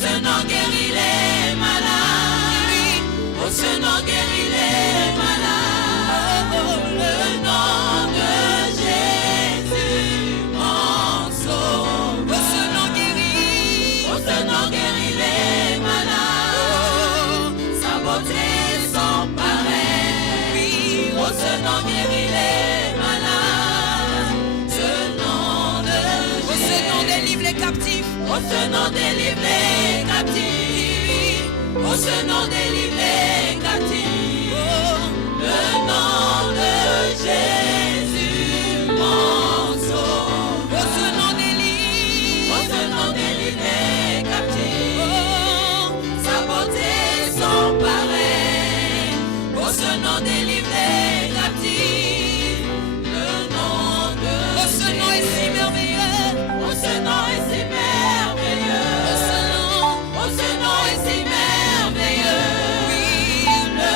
ce nom guérit les malades. Oh, ce nom guérit les malades. Le nom de Jésus, mon sauveur. Oh, ce nom guérit. Oh, ce nom guérit les malades. Sa beauté sans pareil. Oh, ce nom guérit les malades. Ce nom de Jésus. Oh, ce nom délivre les captifs. Oh, ce nom délivre les captifs. Oh, ce nom délivre les captifs. Oh, le nom de Jésus, mon sauveur. Oh, ce nom délivre. Oh, ce nom délivre les captifs. Oh, sa beauté sans pareil. Oh, ce nom délivre les captifs. Le nom de Jésus. Oh, ce nom est si merveilleux. Oh, ce nom est si merveilleux. Oh, ce nom est si merveilleux. Oui, le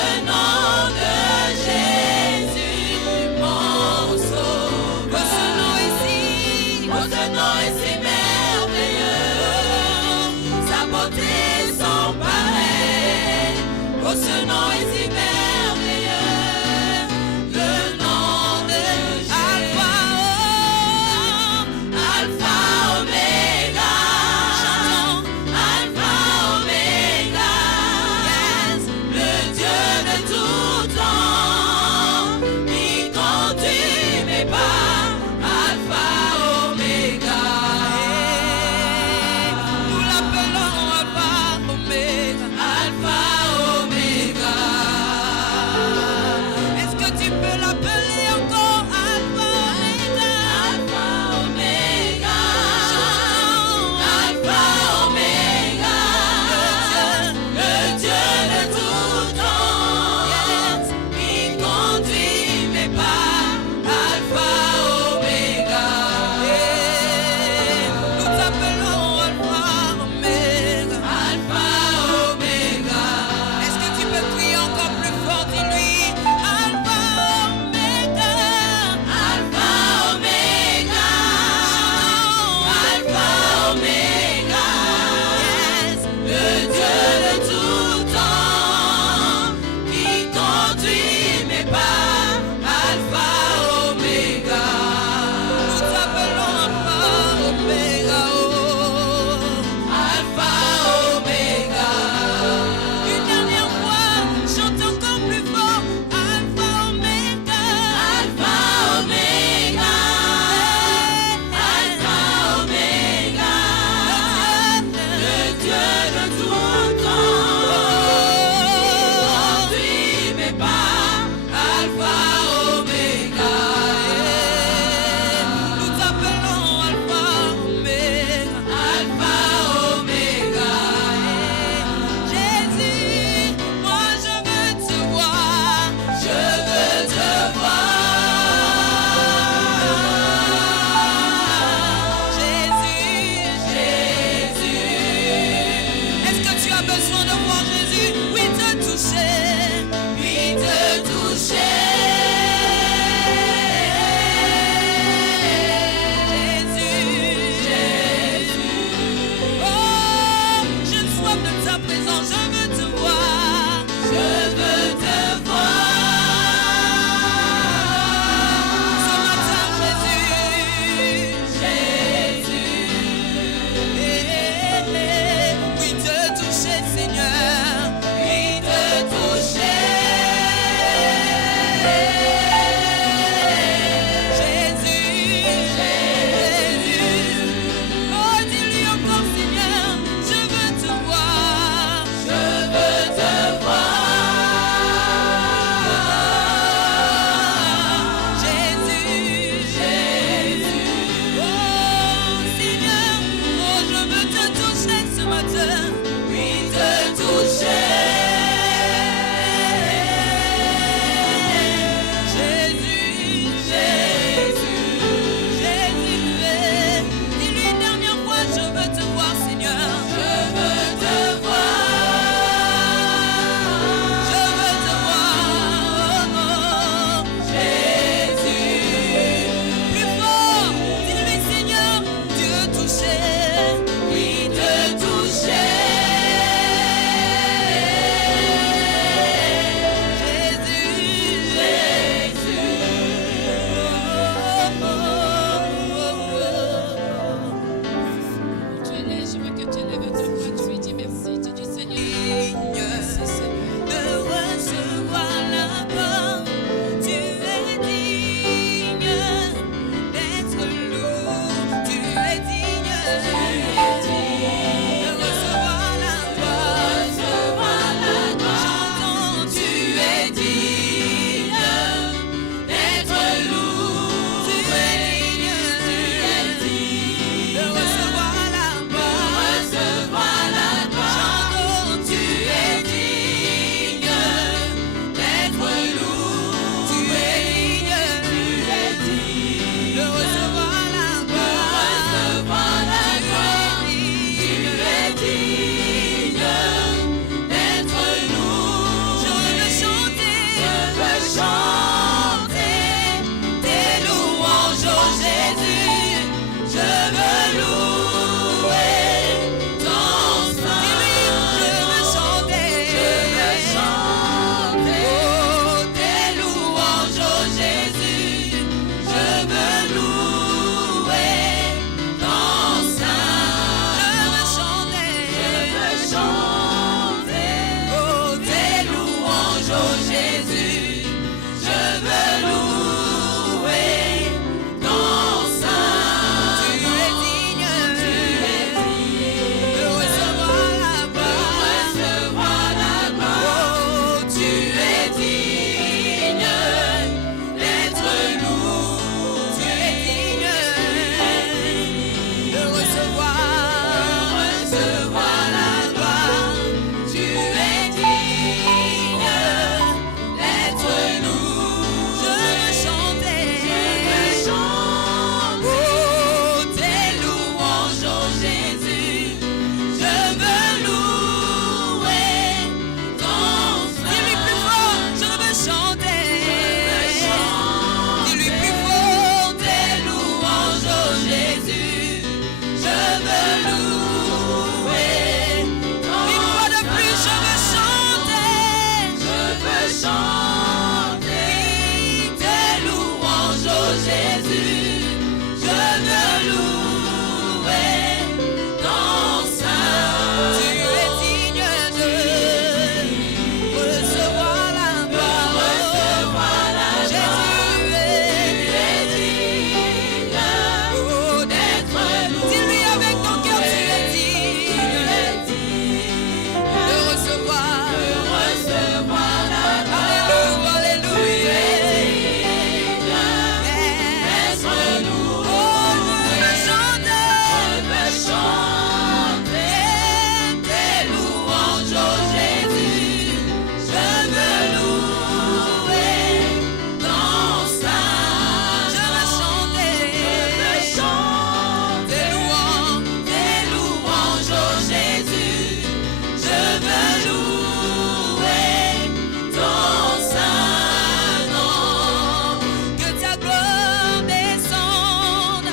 Jésus, je veux louer ton sein. Tu es digne de recevoir la gloire. Jésus est digne d'être loué. Dis-lui avec ton cœur, tu es digne de recevoir la gloire. Alléluia, alléluia. D'être loué. Je veux chanter tes louanges, oh Jésus. Je veux louer ton sein. Je veux chanter tes louanges, oh Jésus. Je veux louer ton Saint-Nom. Que ta gloire descende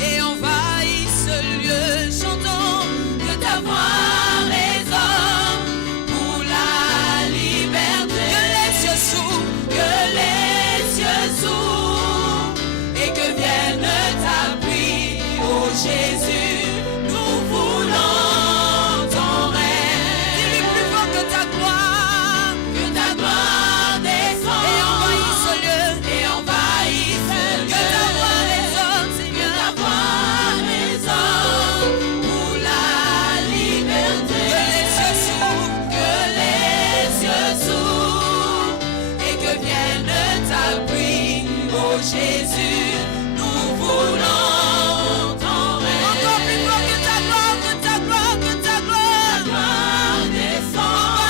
et envahisse ce lieu. Chantons que ta voix résonne pour la liberté. Que les cieux s'ouvrent et que vienne ta pluie. Oh Jésus, nous voulons ton règne. Dis-lui plus fort que ta gloire descende et envahisse ce lieu. Que ta voix résonne, Seigneur. Que ta voix résonne pour la liberté. Que les cieux s'ouvrent et que vienne ta pluie. Oh Jésus, nous voulons ton règne. Encore plus fort que ta gloire, que ta gloire, que ta gloire. Ta gloire descend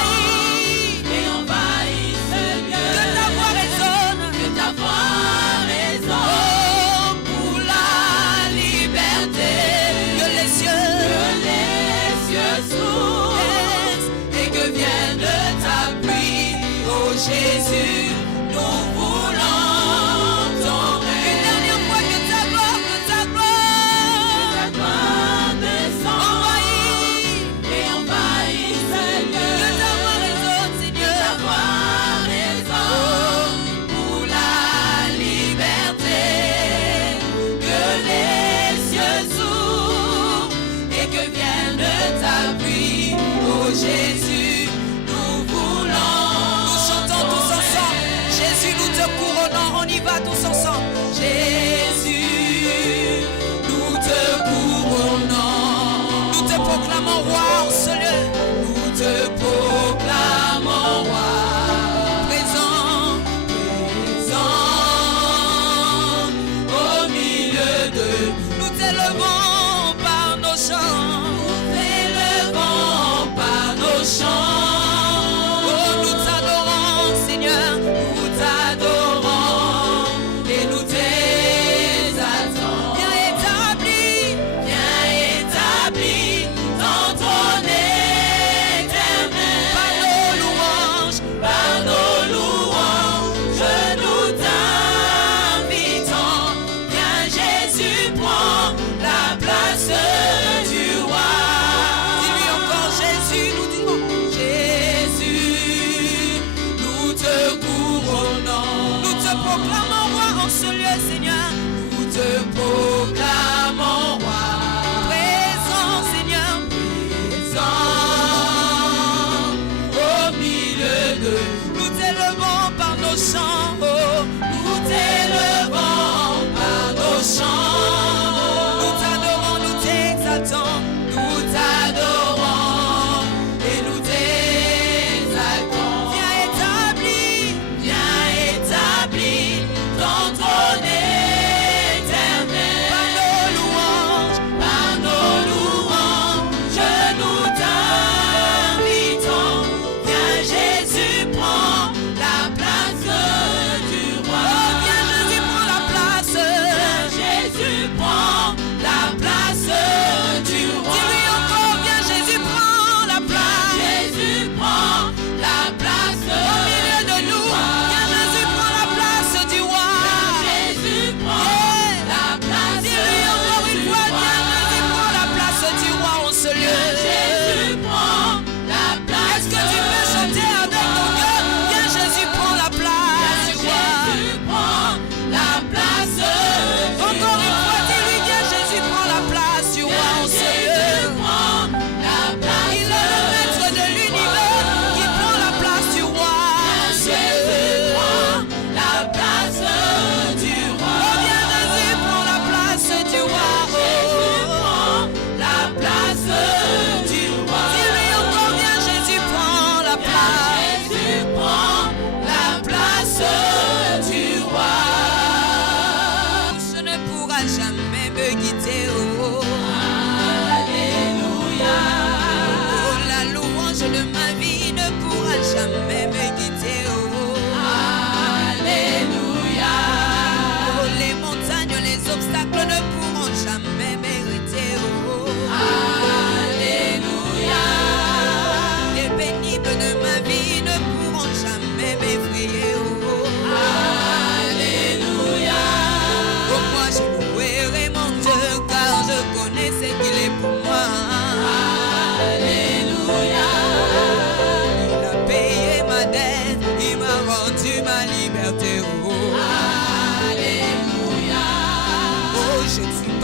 et envahit ce lieu. Que ta voix résonne, oh, pour la liberté. Que les cieux s'ouvrent et que vienne ta pluie. Oh Jésus, nous voulons ton règne. Une dernière fois que ta gloire descend, envahit et envahit ce lieu. Que ta voix résonne, Seigneur. Que ta voix résonne pour la liberté. Que les cieux s'ouvrent et que vienne ta pluie. Oh Jésus, nous voulons. Nous chantons tous ensemble. Jésus, nous te couronnons. On y va tous ensemble. Jésus, nous te couronnons. Nous te proclamons roi en ce lieu. Nous te proclamons roi. Présent au milieu de nous t'élevons par nos chants. Oh, nous t'adorons, Seigneur. Nous t'adorons et nous t'exaltons. Viens établi ton trône éternel. Par nos louanges, nous t'invitons. Viens Jésus, prends la place du roi. Dis-lui encore Jésus, nous disons Jésus, nous te couronnons. Nous te proclamons roi en ce lieu, Seigneur. Nous te proclamons roi. Présent, Seigneur, présent au milieu de nous t'élevons par nos chants. Oh, nous t'élevons par nos chants. Nous t'adorons, nous t'exaltons. Nous t'adorons et nous t'exaltons. Viens établi ton trône éternel. Par nos louanges,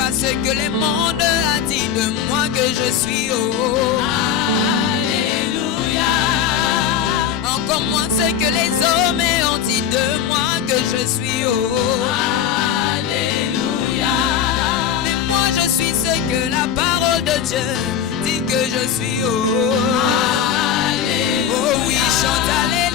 pas ce que le monde a dit de moi que je suis. Oh, alléluia. Encore moins ce que les hommes ont dit de moi que je suis. Oh, alléluia. Mais moi je suis ce que la parole de Dieu dit que je suis. Oh, alléluia. Oh oui, chante alléluia.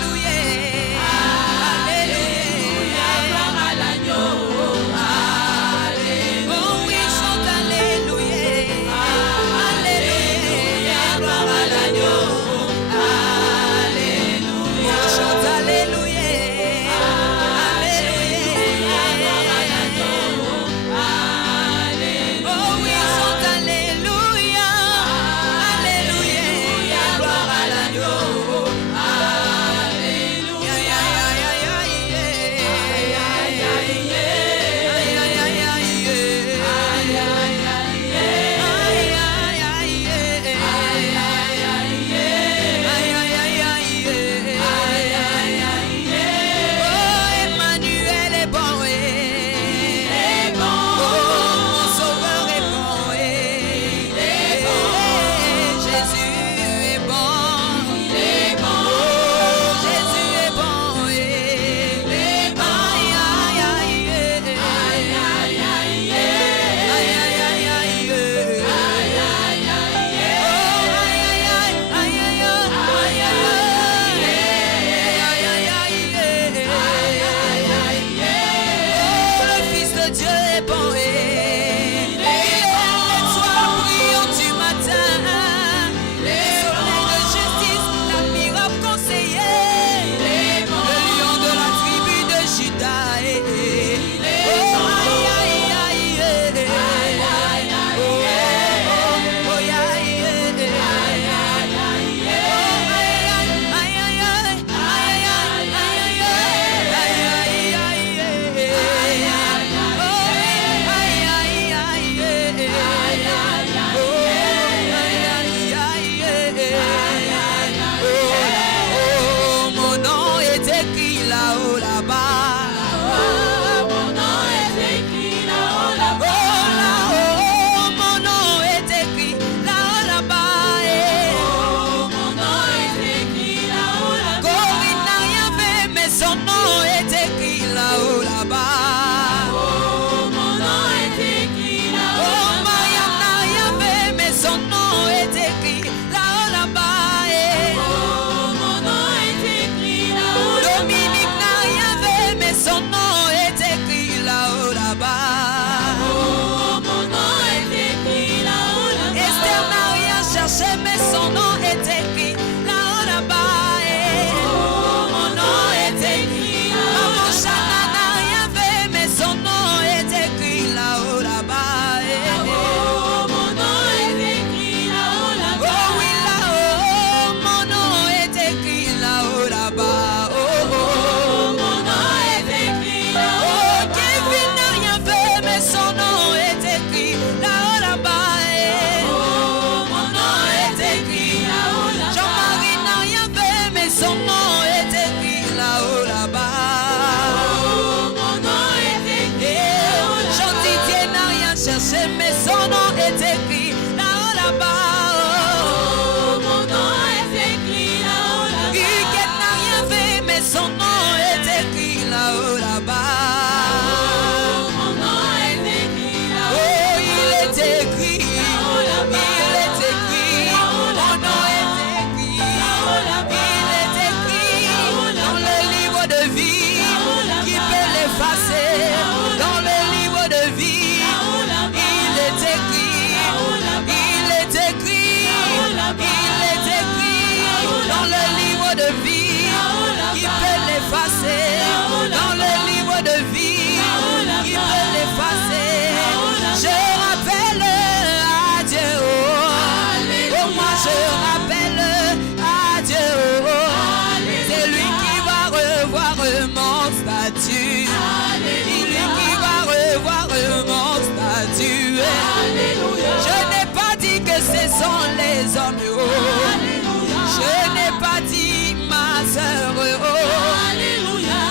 Je n'ai pas dit ma sœur,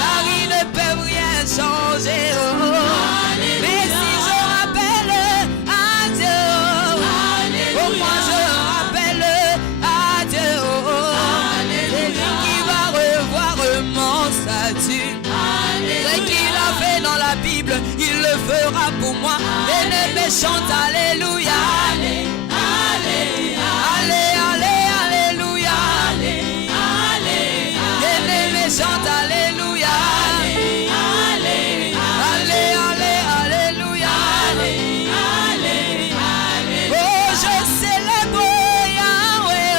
car il ne peut rien changer. Mais si je rappelle il le fera pour moi. Bien-aimé, chante alléluia. Allez, allez, Allez, allez, alléluia. allez, allez, Bien-aimé, chante alléluia. allez, allez, Allez, allez, alléluia. allez, allez, Oh, je célèbre Yahweh.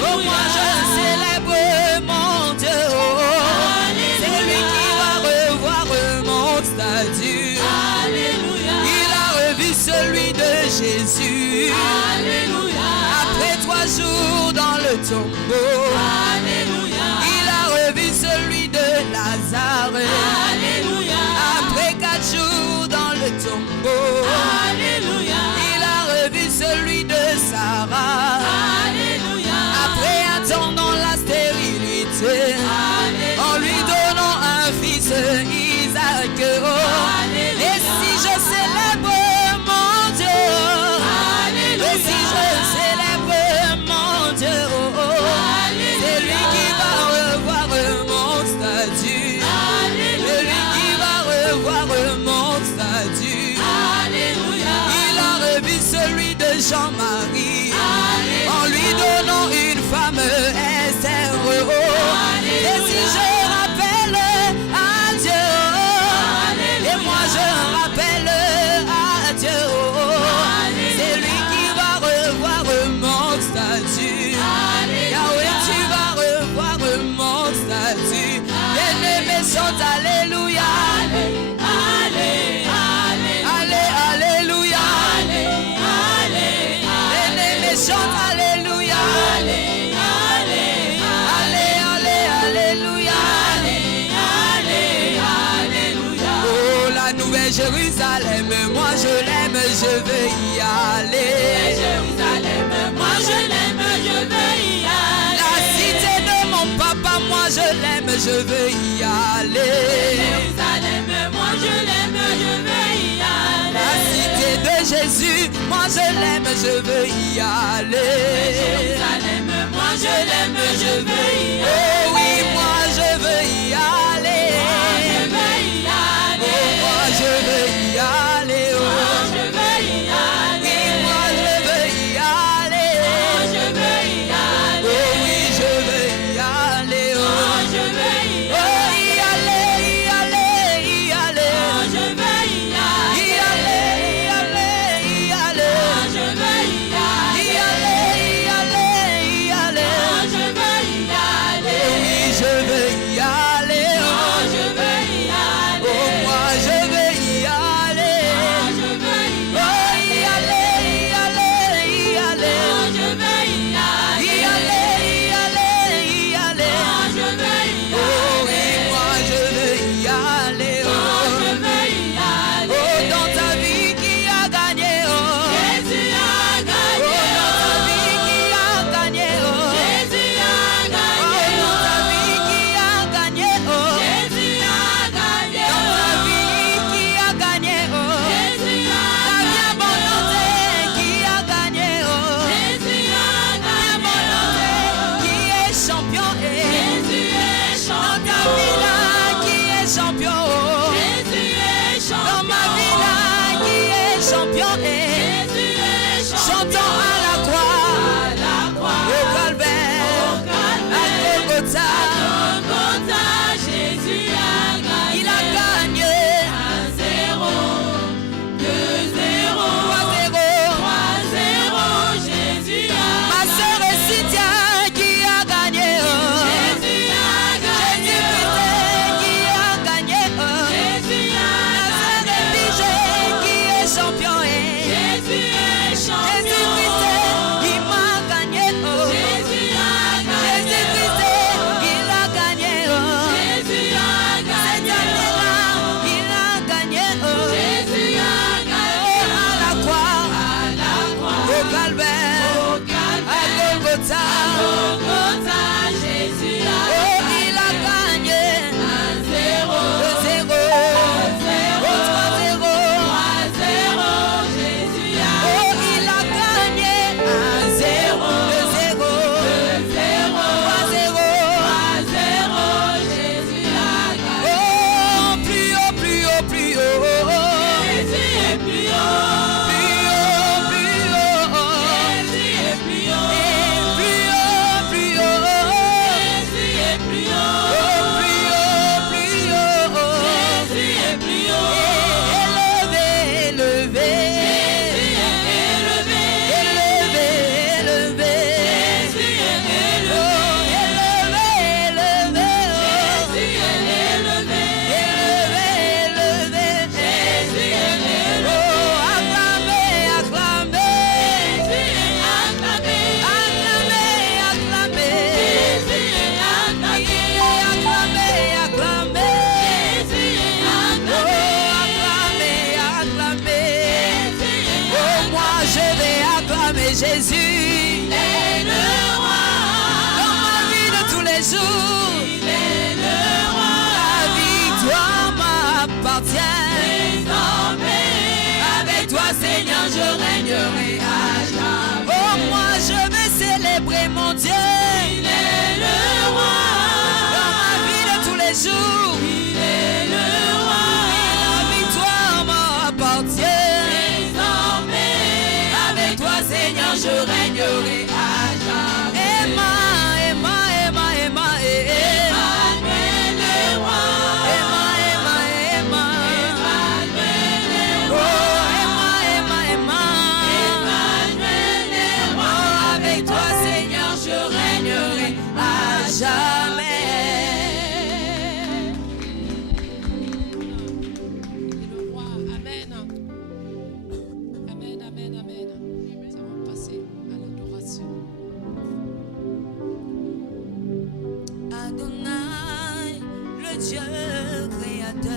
Oh, oh moi je célèbre mon Dieu. Oh, c'est lui qui va revoir mon statut. alléluia, Il a revu celui de Jésus. alléluia, Après 3 jours dans le tombeau, alléluia, il a revu celui de Lazare. alléluia, Après 4 jours dans le tombeau, alléluia, il a revu celui de Sarah. alléluia, Après un temps dans la stérilité, en lui donnant un fils Isaac. Oh, et si je célèbre mon Dieu, et si je célèbre mon Dieu, oh, oh, c'est lui qui va revoir mon statut. C'est lui qui va revoir mon statut. Il a revu celui de Jean-Marie en lui donnant une femme Esther. Oh, oh. Et si je rappelle à Dieu, oh, et moi je rappelle à Dieu, oh, oh, c'est lui qui va revoir mon statut. Yahweh, tu vas revoir mon statut. Bien-aimé, chante alléluia. Allez, alléluia. Bien-aimé, chante alléluia. Allez, alléluia. Oh, la nouvelle Jérusalem, moi je l'aime, je veux y aller. moi je l'aime, je veux y aller. La cité de mon papa, moi je l'aime, je veux y aller. Jérusalem, moi je l'aime, je veux y aller. La cité de Jésus, moi je l'aime, je veux y aller. Jérusalem, moi je l'aime, je veux y aller. Oh oui, moi je veux y aller. Je veux y aller. Oh, moi je veux y aller. Oh, Je veux y aller. oui, moi je veux y aller. Je veux y aller. Oh oui, je veux y aller. Oh, Je veux y oh, y aller, y aller, y aller. Je veux y aller. Y aller, y aller, y aller. Je veux y aller. Y aller, y aller, y aller. Je veux y aller. Oh oui, je veux y aller. Oh, Je veux y aller. oh, moi je veux y aller. Je veux y Oh, y aller, y aller, y aller. Je veux y aller. Y aller, y aller, y aller. Je veux y Oh oui, moi je veux y aller. Oh, Je veux y aller. oh, dans ta vie qui a gagné. Oh, Jésus a oh, gagné. dans ta vie qui a gagné. Oh, Jésus a oh, gagné. dans ta vie qui a gagné. Oh, Jésus a gagné. dans ta vie qui a gagné. Oh, Jésus a la vie abondante qui a gagné. Oh, Jésus a la vie abondante qui est champion. Jésus est Dans ta champion. vie là qui est champion. Oh, Jésus est champion. dans ma vie là qui est champion. Jésus est champion. Chantons à la croix, À la croix. au calvaire, à Golgotha. Golgotha, Jésus a gagné. Il a gagné 1-0, 2-0, 3-0. 3-0, Jésus a Ma sœur Cynthia qui a gagné. Oh, Jésus a gagné. Jésus-Christ qui a gagné. Oh, Jésus a la sœur gagné. Épigée qui est champion. Jésus est champion. Jésus-Christ Jésus. Il est le roi. Dans ma vie de tous les jours, Il est le roi. la victoire m'appartient. Désormais, avec toi, Seigneur, je régnerai à jamais. Oh, moi je vais célébrer mon Dieu. Il est le roi. Dans ma vie de tous les jours, Il est le roi. la victoire m'appartient. Désormais, avec toi, Seigneur, je régnerai à jamais. Emma, Emma, Emma, Emma, Emmanuel est roi. Emma, Emma, Emma. Emmanuel est Oh, roi. Emma, Emma, Emma. Emmanuel est roi. Avec toi, Seigneur, je régnerai à jamais. Le roi, amen. Amen, amen, amen. Nous allons passer à l'adoration. Adonai, le Dieu créateur,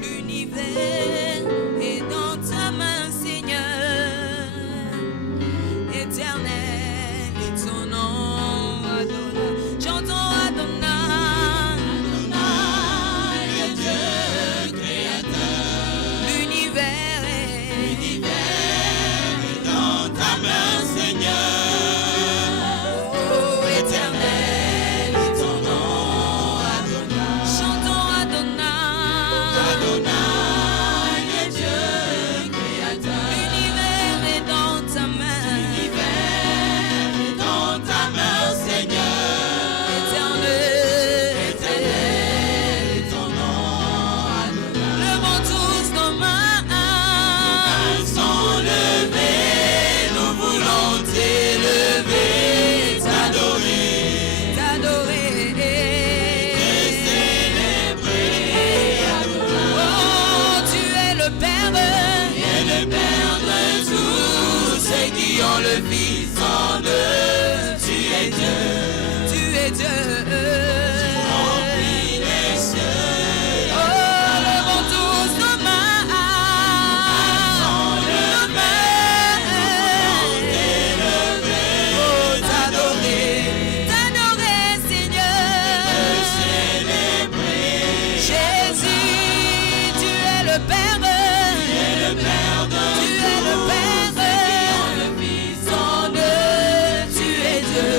l'univers est dans ta main, Seigneur. Éternel est ton nom, Adonai. J'entends Adonai, Le Dieu créateur, l'univers est dans ta main, Seigneur. oh, Éternel est ton nom, Adonai. chantons Adonai, Adonai, le Dieu créateur. l'univers est dans ta main. L'univers dans ta main, Seigneur. Éternel, Éternel est ton nom, Adonai. levons tous nos mains. Mains sont levées, nous voulons t'élever, t'adorer, T'adorer, célébrer, Adonai. oh, tu es le Père, Et le Père de tous ceux qui ont le Fils en eux, tu es Dieu. tu es Dieu. Remplis les cieux, Oh, levons tous nos mains. Nos mains. Oh, t'adorer, t'adorer, Seigneur. célébrer. Jésus, tu es le Père. Et le Père de Tu es le tous Père. ceux qui ont le Fils en eux, tu es Dieu.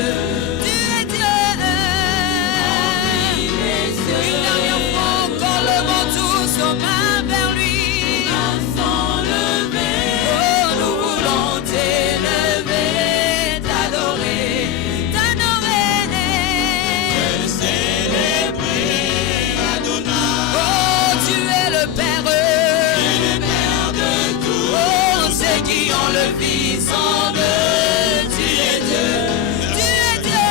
Tu es Dieu. Remplis les cieux. Une dernière fois encore, levons tous nos mains vers lui. Mains sont levées, Oh, nous voulons t'élever, t'adorer, t'adorer. célébrer, Adonai. Oh, tu es le Père. Et le Père de tous Oh, ceux qui ont le Fils en eux, tu es Dieu. tu es Dieu.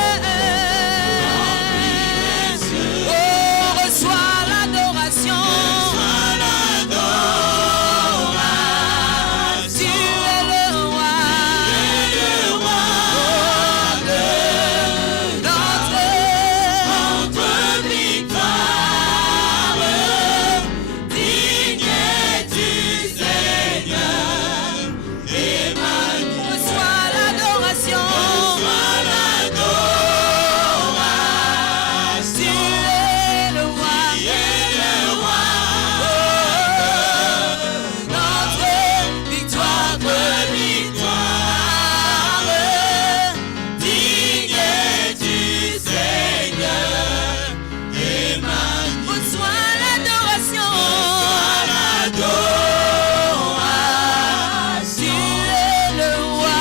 Oh, reçois l'adoration. Tu es le roi. Notre victoire, digne es-tu, Seigneur. Emmanuel, Reçois l'adoration. sois Tu l'adoration. es le roi. Qui est le roi, Notre victoire. digne es-tu, Seigneur. Emmanuel, Reçois l'adoration. Tu es le roi.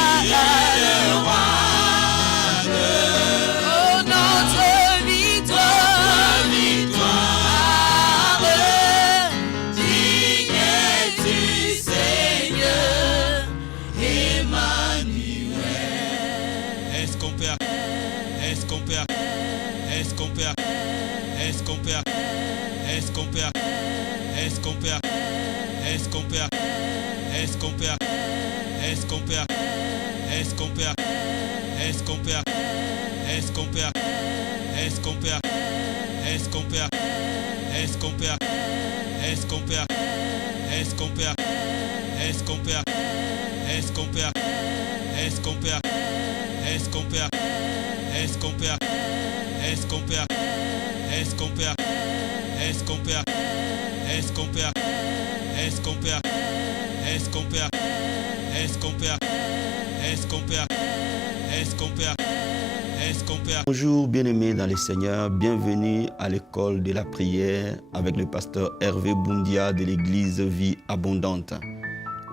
Oh, notre victoire. digne es-tu, Seigneur. Emmanuel. Est-ce qu'on peut Est-ce qu'on peut Est-ce qu'on peut Est-ce qu'on peut Est-ce qu'on peut Est-ce qu'on peut Est-ce qu'on peut Est-ce qu'on peut Est-ce qu'on peut Est-ce qu'on peut Est-ce qu'on peut Est-ce qu'on peut Est-ce qu'on peut Est-ce qu'on peut Est-ce qu'on peut Est-ce qu'on peut Est-ce qu'on peut Est-ce qu'on peut Est-ce qu'on peut? Est-ce qu'on peut? Est-ce qu'on peut? Est-ce qu'on peut? Est-ce qu'on peut? Est-ce qu'on peut? Est-ce qu'on peut? Est-ce qu'on peut? Est-ce qu'on peut? Est-ce qu'on peut? Est-ce qu'on peut? Est-ce qu'on peut? Est-ce qu'on peut? Est-ce qu'on peut? Bonjour bien-aimés dans le Seigneur, bienvenue à l'école de la prière avec le pasteur Hervé Boundia de l'église Vie Abondante.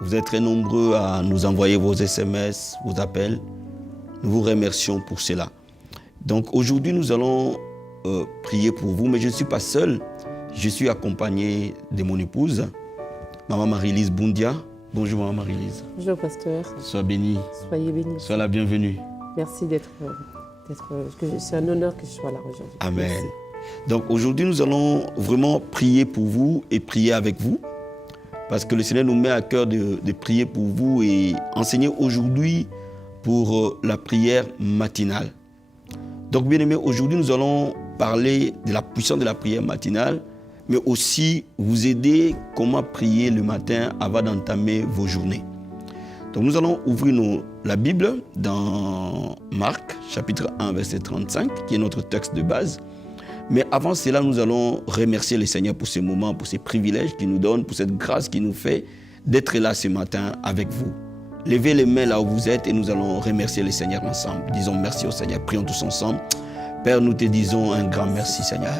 Vous êtes très nombreux à nous envoyer vos SMS, vos appels. Nous vous remercions pour cela. Donc aujourd'hui nous allons prier pour vous, mais je ne suis pas seul. Je suis accompagné de mon épouse, Maman Marie-Lise Boundia. Bonjour Maman Marie-Lise. Bonjour pasteur. Sois bénie. Soyez bénis. Sois la bienvenue. Merci c'est un honneur que je sois là aujourd'hui. Amen. Merci. Donc aujourd'hui nous allons vraiment prier pour vous et prier avec vous. Parce que le Seigneur nous met à cœur de prier pour vous et enseigner aujourd'hui pour la prière matinale. Donc bien aimés, aujourd'hui nous allons parler de la puissance de la prière matinale, mais aussi vous aider comment prier le matin avant d'entamer vos journées. Donc nous allons ouvrir la Bible dans Marc, chapitre 1, verset 35, qui est notre texte de base. Mais avant cela, nous allons remercier le Seigneur pour ce moment, pour ces privilèges qu'il nous donne, pour cette grâce qu'il nous fait d'être là ce matin avec vous. Levez les mains là où vous êtes et nous allons remercier le Seigneur ensemble. Disons merci au Seigneur, prions tous ensemble. Père, nous te disons un grand merci, Seigneur.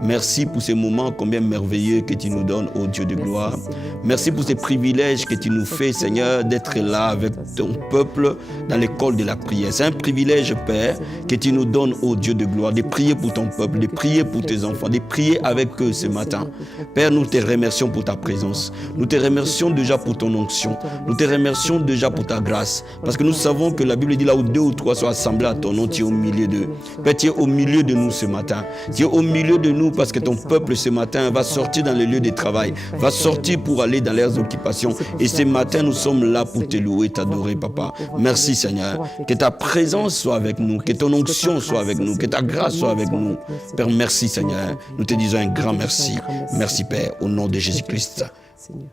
Merci pour ces moments combien merveilleux que tu nous donnes, ô Dieu de gloire. Merci pour ces privilèges que tu nous fais, Seigneur, d'être là avec ton peuple dans l'école de la prière. C'est un privilège, Père, que tu nous donnes, ô Dieu de gloire, de prier pour ton peuple, de prier pour tes enfants, de prier avec eux ce matin. Père, nous te remercions pour ta présence. Nous te remercions déjà pour ton onction. Nous te remercions déjà pour ta grâce. Parce que nous savons que la Bible dit là où 2 ou 3 sont assemblés à ton nom, tu es au milieu d'eux. Père, tu es au milieu de nous ce matin. Tu es au milieu de nous parce que ton peuple ce matin va sortir dans les lieux de travail, va sortir pour aller dans leurs occupations. Et ce matin, nous sommes là pour te louer, t'adorer, Papa. Merci Seigneur. Que ta présence soit avec nous, que ton onction soit avec nous, que ta grâce soit avec nous. Père, merci Seigneur. Nous te disons un grand merci. Merci Père, au nom de Jésus-Christ.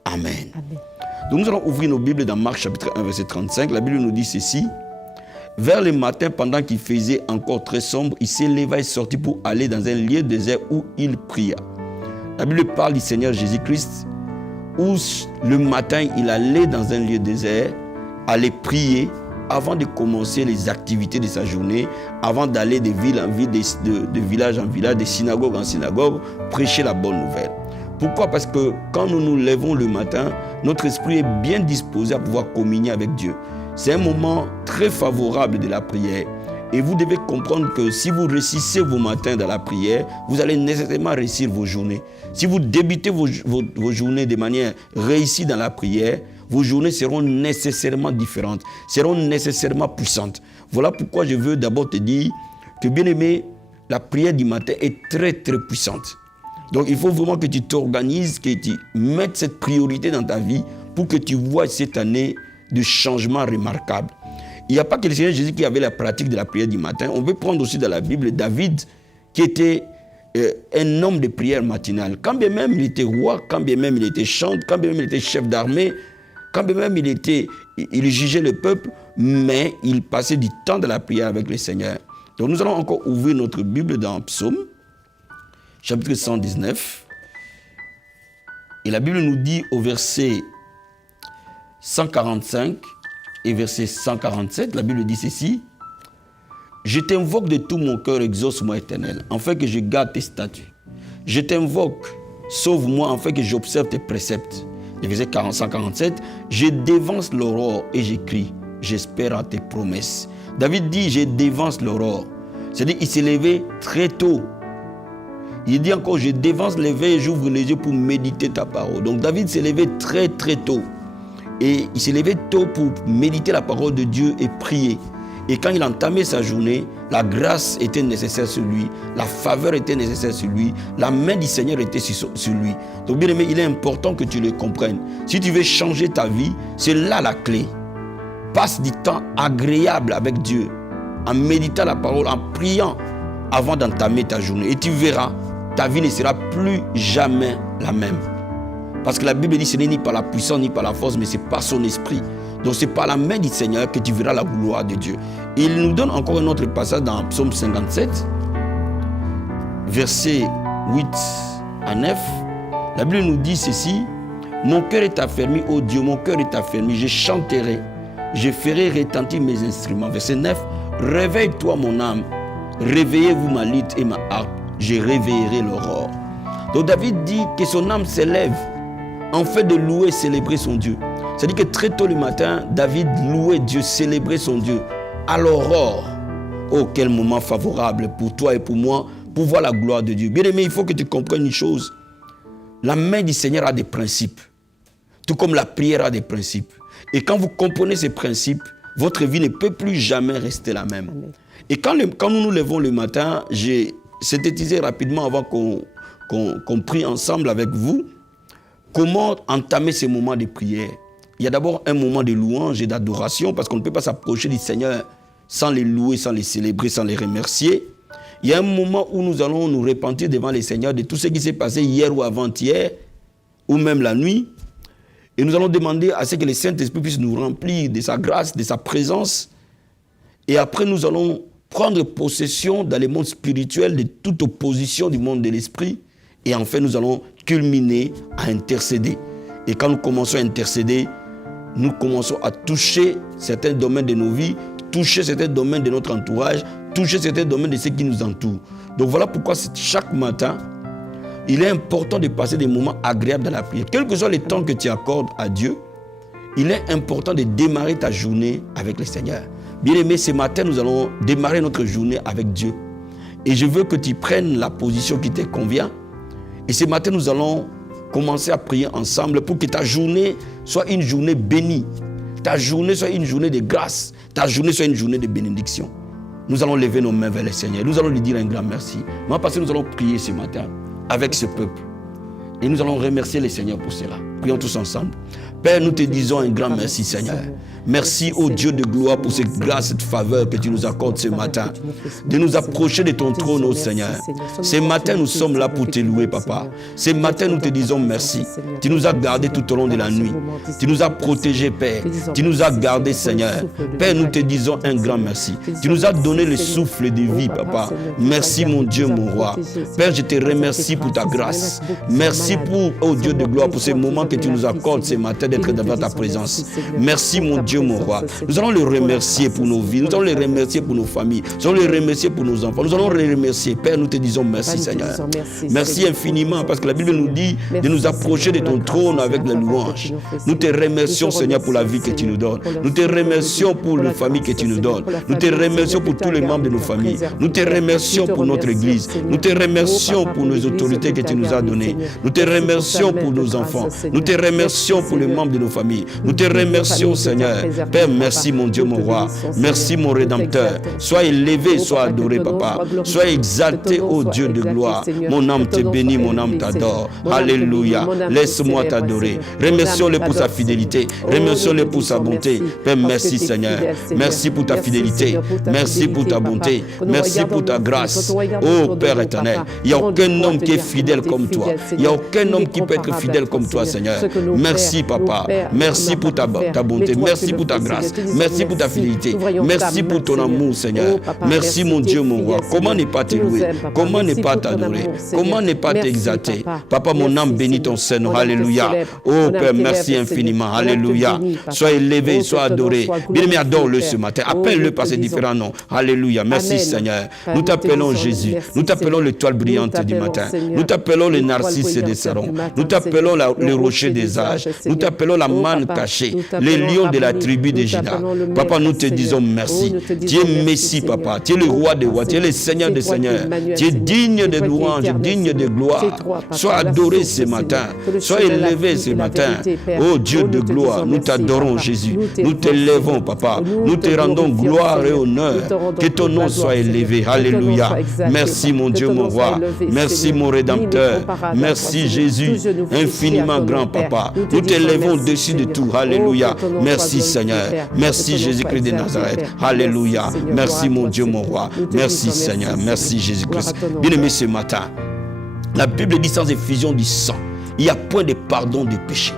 Amen. Donc nous allons ouvrir nos Bibles dans Marc chapitre 1, verset 35. La Bible nous dit ceci. Vers le matin, pendant qu'il faisait encore très sombre, il s'éleva et sortit pour aller dans un lieu désert où il pria. La Bible parle du Seigneur Jésus-Christ, où le matin, il allait dans un lieu désert, aller prier avant de commencer les activités de sa journée, avant d'aller de ville en ville, de village en village, de synagogue en synagogue, prêcher la bonne nouvelle. Pourquoi? Parce que quand nous nous levons le matin, notre esprit est bien disposé à pouvoir communier avec Dieu. C'est un moment très favorable de la prière. Et vous devez comprendre que si vous réussissez vos matins dans la prière, vous allez nécessairement réussir vos journées. Si vous débutez vos journées de manière réussie dans la prière, vos journées seront nécessairement différentes, seront nécessairement puissantes. Voilà pourquoi je veux d'abord te dire que, bien aimé, la prière du matin est très très puissante. Donc il faut vraiment que tu t'organises, que tu mettes cette priorité dans ta vie pour que tu vois cette année de changements remarquables. Il n'y a pas que le Seigneur Jésus qui avait la pratique de la prière du matin. On peut prendre aussi dans la Bible David, qui était un homme de prière matinale. Quand bien même il était roi, quand bien même il était chantre, quand bien même il était chef d'armée, quand bien même il jugeait le peuple, mais il passait du temps de la prière avec le Seigneur. Donc nous allons encore ouvrir notre Bible dans Psaume, chapitre 119. Et la Bible nous dit au verset 145 et verset 147, la Bible dit ceci. Je t'invoque de tout mon cœur, exauce-moi éternel, afin que je garde tes statuts. Je t'invoque, sauve-moi, afin que j'observe tes préceptes. Le verset 147, je dévance l'aurore et j'écris, j'espère à tes promesses. David dit, je dévance l'aurore. C'est-à-dire, il s'est levé très tôt. Il dit encore, je dévance l'éveil et j'ouvre les yeux pour méditer ta parole. Donc David s'est levé très très tôt. Et il s'est levé tôt pour méditer la parole de Dieu et prier. Et quand il entamait sa journée, la grâce était nécessaire sur lui, la faveur était nécessaire sur lui, la main du Seigneur était sur lui. Donc bien aimé, il est important que tu le comprennes. Si tu veux changer ta vie, c'est là la clé. Passe du temps agréable avec Dieu, en méditant la parole, en priant avant d'entamer ta journée. Et tu verras, ta vie ne sera plus jamais la même. Parce que la Bible dit, ce n'est ni par la puissance, ni par la force, mais c'est par son esprit. Donc c'est par la main du Seigneur que tu verras la gloire de Dieu. Il nous donne encore un autre passage dans Psaume 57, versets 8 à 9. La Bible nous dit ceci: mon cœur est affermi, ô Dieu, mon cœur est affermi, je chanterai, je ferai retentir mes instruments. Verset 9, réveille-toi mon âme, réveillez-vous ma lutte et ma harpe, je réveillerai l'aurore. Donc David dit que son âme s'élève en fait de louer et célébrer son Dieu. C'est-à-dire que très tôt le matin, David louait Dieu, célébrait son Dieu à l'aurore. Oh, quel moment favorable pour toi et pour moi pour voir la gloire de Dieu. Bien aimé, il faut que tu comprennes une chose. La main du Seigneur a des principes, tout comme la prière a des principes. Et quand vous comprenez ces principes, votre vie ne peut plus jamais rester la même. Amen. Et quand nous nous levons le matin, j'ai synthétisé rapidement avant qu'on prie ensemble avec vous, comment entamer ces moments de prière. Il y a d'abord un moment de louange et d'adoration, parce qu'on ne peut pas s'approcher du Seigneur sans les louer, sans les célébrer, sans les remercier. Il y a un moment où nous allons nous repentir devant le Seigneur de tout ce qui s'est passé hier ou avant-hier, ou même la nuit. Et nous allons demander à ce que le Saint-Esprit puisse nous remplir de sa grâce, de sa présence. Et après, nous allons prendre possession dans le monde spirituel de toute opposition du monde de l'esprit. Et enfin, nous allons culminer à intercéder. Et quand nous commençons à intercéder, nous commençons à toucher certains domaines de nos vies, toucher certains domaines de notre entourage, toucher certains domaines de ceux qui nous entourent. Donc voilà pourquoi chaque matin, il est important de passer des moments agréables dans la prière. Quel que soit le temps que tu accordes à Dieu, il est important de démarrer ta journée avec le Seigneur. Bien aimé, ce matin, nous allons démarrer notre journée avec Dieu. Et je veux que tu prennes la position qui te convient. Et ce matin, nous allons commencer à prier ensemble pour que ta journée soit une journée bénie. Ta journée soit une journée de grâce. Ta journée soit une journée de bénédiction. Nous allons lever nos mains vers le Seigneur. Nous allons lui dire un grand merci. Moi, parce que nous allons prier ce matin avec ce peuple. Et nous allons remercier le Seigneur pour cela. Prions tous ensemble. Père, nous te disons un grand merci, Seigneur. Merci, ô Dieu de gloire, pour cette grâce, cette faveur que tu nous accordes ce matin. De nous approcher de ton trône, ô Seigneur. Ce matin, nous sommes là pour te louer, Papa. Ce matin, nous te disons merci. Tu nous as gardés tout au long de la nuit. Tu nous as protégés, Père. Tu nous as gardés, Seigneur. Père, nous te disons un grand merci. Tu nous as donné le souffle de vie, Papa. Merci, mon Dieu, mon roi. Père, je te remercie pour ta grâce. Merci pour, ô Dieu de gloire, pour ce moment que tu nous accordes ce matin d'être devant ta présence. Merci, mon Dieu, mon roi. Nous allons le remercier pour nos vies. Nous allons le remercier pour nos familles. Nous allons le remercier pour nos enfants. Nous allons le remercier. Père, nous te disons merci, Seigneur. Merci infiniment, parce que la Bible nous dit de nous approcher de ton trône avec la louange. Nous te remercions, Seigneur, pour la vie que tu nous donnes. Nous te remercions pour la famille que tu nous donnes. Nous te remercions pour tous les membres de nos familles. Nous te remercions pour notre Église. Nous te remercions pour nos autorités que tu nous as données. Nous te remercions pour nos enfants. Nous te remercions pour les membres de nos familles. Nous te remercions, Seigneur. Père, merci, mon Dieu, mon roi. Merci, mon Rédempteur. Sois élevé, sois adoré, Papa. Sois exalté, ô Dieu de gloire. Mon âme te bénit, mon âme t'adore. Alléluia. Laisse-moi t'adorer. Remercions-le pour sa fidélité. Remercions-le pour sa bonté. Père, merci, Seigneur. Merci pour ta fidélité. Merci pour ta bonté. Merci pour ta grâce. Ô Père éternel, il n'y a aucun homme qui est fidèle comme toi. Il n'y a aucun homme qui peut être fidèle comme toi, Seigneur. Merci, Papa. Merci pour ta bonté. Merci pour ta grâce. Merci pour ta fidélité. Merci pour ton amour, Seigneur. Merci, mon Dieu, mon roi. Comment ne pas te louer? Comment ne pas t'adorer? Comment ne pas t'exalter? Papa, mon âme bénit ton Seigneur. Alléluia. Oh Père, merci infiniment. Alléluia. Sois élevé, sois adoré. Bien-aimé, adore-le ce matin. Appelle-le par ses différents noms. Alléluia. Merci, Seigneur. Nous t'appelons Jésus. Nous t'appelons l'étoile brillante du matin. Nous t'appelons le narcisse des sarons. Nous t'appelons le rocher des âges. Nous t'appelons la manne cachée. Les lions de la tribu de Juda. Papa, nous te disons merci. Tu es Messie, Papa. Tu es le roi des rois. Tu es le Seigneur des seigneurs. Tu es digne de louange, digne de gloire. Sois adoré ce matin. Sois élevé ce matin. Oh Dieu de gloire, nous t'adorons, Jésus. Nous t'élevons, Papa. Nous te rendons gloire et honneur. Que ton nom soit élevé. Alléluia. Merci, mon Dieu, mon roi. Merci, mon Rédempteur. Merci, Jésus. Infiniment grand, Papa. Nous t'élevons au-dessus de tout. Alléluia. Merci, Seigneur. Merci, Jésus-Christ de Nazareth. Alléluia. Merci, mon Dieu, mon roi. Merci, Seigneur. Merci, Jésus-Christ. Bien-aimé, ce matin, la Bible dit sans effusion du sang, il n'y a point de pardon de péché.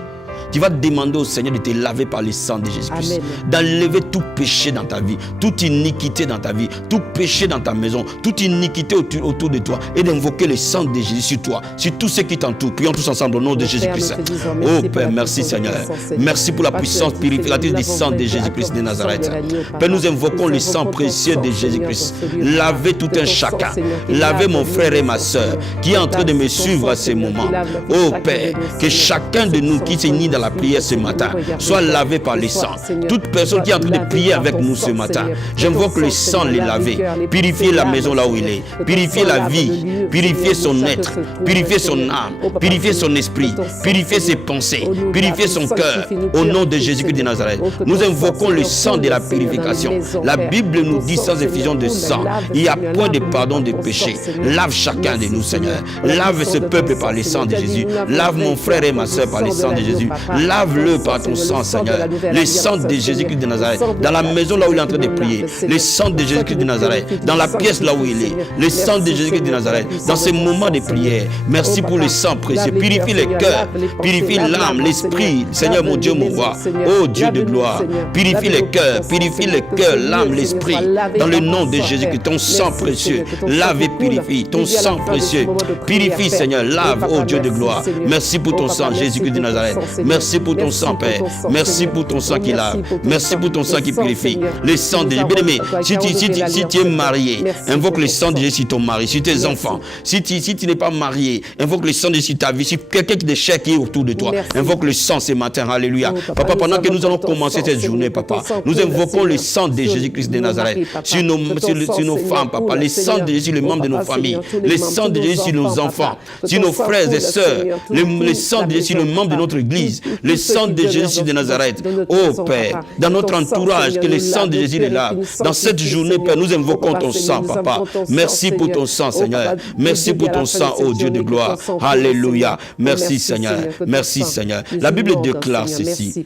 Tu vas demander au Seigneur de te laver par le sang de Jésus-Christ. D'enlever tout péché dans ta vie, toute iniquité dans ta vie, tout péché dans ta maison, toute iniquité autour de toi et d'invoquer le sang de Jésus sur toi, sur tous ceux qui t'entourent. Prions tous ensemble au nom de Jésus-Christ. Oh Père, merci Seigneur. Merci pour la puissance purificatrice du sang de Jésus-Christ de Nazareth. Père, nous invoquons le sang précieux de Jésus-Christ. Lavez tout un chacun. Lavez mon frère et ma soeur qui est en train de me suivre à ce moment. Oh Père, que chacun de nous qui s'unit dans la prière ce matin soit lavé par le sang. Toute personne qui est en train de prier avec nous ce matin, j'invoque le sang les laver. Purifier la maison là où il est. Purifier la vie. Purifier son être. Purifier son âme. Purifier son esprit. Purifier ses pensées. Purifier son cœur. Au nom de Jésus-Christ de Nazareth. Nous invoquons le sang de la purification. La Bible nous dit sans effusion de sang, il n'y a point de pardon de péché. Lave chacun de nous, Seigneur. Lave ce peuple par le sang de Jésus. Lave mon frère et ma soeur par le sang de Jésus. Lave-le par ton sang, Seigneur. Le sang de Jésus-Christ de Nazareth. Dans la maison là où il est en train de prier. Le sang de Jésus-Christ de Nazareth. Dans la pièce là où il est. Le sang de Jésus-Christ de Nazareth. Dans ces moments de prière. Merci pour le sang précieux. Purifie les cœurs. Purifie l'âme, l'esprit. Seigneur mon Dieu, mon roi. Oh Dieu de gloire. Purifie les cœurs. Purifie les cœurs, l'âme, l'esprit. Dans le nom de Jésus-Christ. Ton sang précieux. Lave et purifie. Ton sang précieux. Purifie, Seigneur. Lave, oh Dieu de gloire. Merci pour ton sang, Jésus-Christ de Nazareth. Merci pour ton sang, Père. Merci pour ton sang qui lave. Merci pour ton sang qui purifie. Le sang de Jésus. Bien-aimé, si tu es marié, invoque le sang de Jésus sur ton mari, sur tes enfants. Si tu n'es pas marié, invoque le sang de Jésus sur ta vie, sur quelqu'un de cher qui est autour de toi. Invoque le sang ce matin. Alléluia. Papa, pendant que nous allons commencer cette journée, papa, nous invoquons le sang de Jésus-Christ de Nazareth sur nos femmes, papa. Le sang de Jésus sur les membres de nos familles. Le sang de Jésus sur nos enfants, sur nos frères et sœurs. Le sang de Jésus sur les membres de notre église. Le sang de Jésus de Nazareth. Oh Père, dans notre entourage, que le sang de Jésus est là. Dans cette journée, Père, nous invoquons ton sang, papa. Merci pour ton sang, Seigneur. Merci pour ton sang, oh Dieu de gloire. Alléluia. Merci, Seigneur. Merci, Seigneur. La Bible déclare ceci.